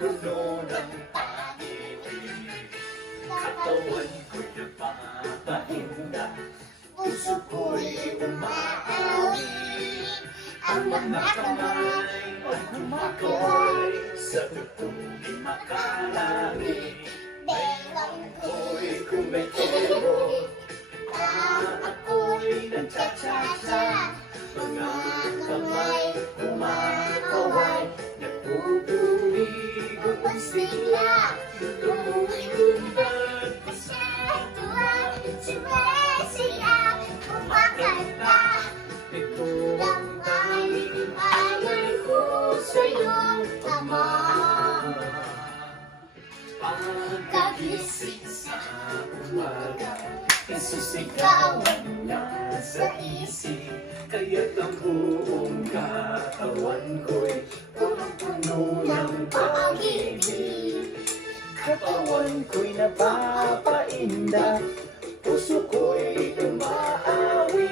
puno ng pag-ibig. Katawan ko'y napapahinga, puso ko'y umaawit. Ang mga kamay ay kumakaway, sa dugtong di makalangit. Bewang ko'y kumituro, ako'y nagcha-cha-cha. Mga kamay kumakaway, nagpupuligon sila. Lumulundag pa sa tuwa, sumasiya, kumakanta. Ito ang alay ko sa'yo, Ama. Pagkagising sa umaga, isisigawan niya sa isip. Kaya't ang buong katawan ko'y punong-puno ng pag-ibig. Katawan ko'y napapainda, puso ko'y umaawit.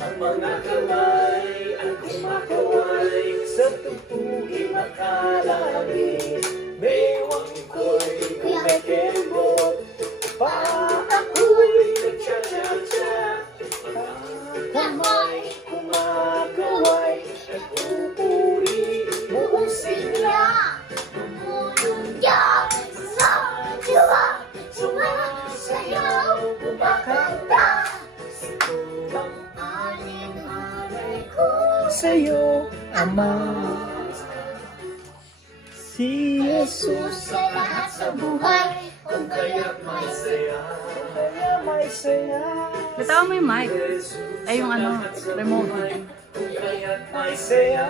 Ang mga kamay ay kumakaway, sa tugtugi makalangit. Bewang ko'y kumikembot, pa ako'y nagcha-cha-cha. Kamay kumakaway, nagpupuri buong sila. Lumulundag sa diwa, sumasayaw, kumakanta. Ito ang alay ko sa'yo, Ama. Si Jesus sa lahat sa buhay, kung kaya't may saya, kaya may saya. Bitaw mo yung mic. Ay, yung ano, remote. Kung kaya't may saya,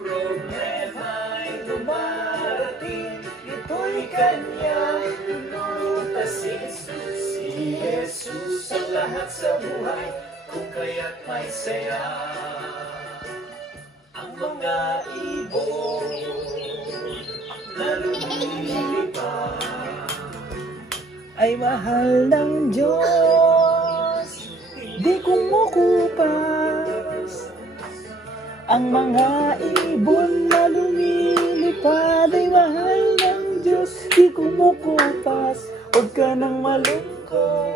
problema'y dumarating, ito'y kanyang lulutasin. Si Jesus sa lahat sa buhay, kung kaya't may saya. Ang mga ibon na lumilipad ay mahal ng Diyos, di kumukupas. Ang mga ibon na lumilipad ay mahal ng Diyos, di kumukupas. Huwag ka nang malungkot.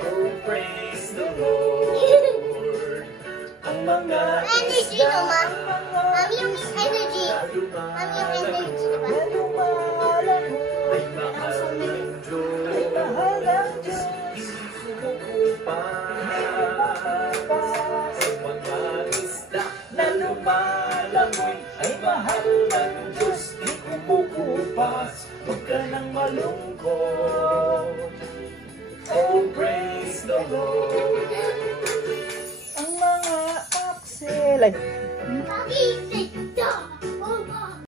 Oh, praise the Lord. Ang mga energy naman. Mami yung energy. Mami yung energy naman. na lumalangoy ay mahal ng Diyos, ay mahal ng Diyos, di kumukupas. Ang mga isda na lumalangoy ay mahal ng Diyos, di kumukupas. Huwag ka nang malungkot. Oh, praise the Lord. Ang mga aksel ay Mami,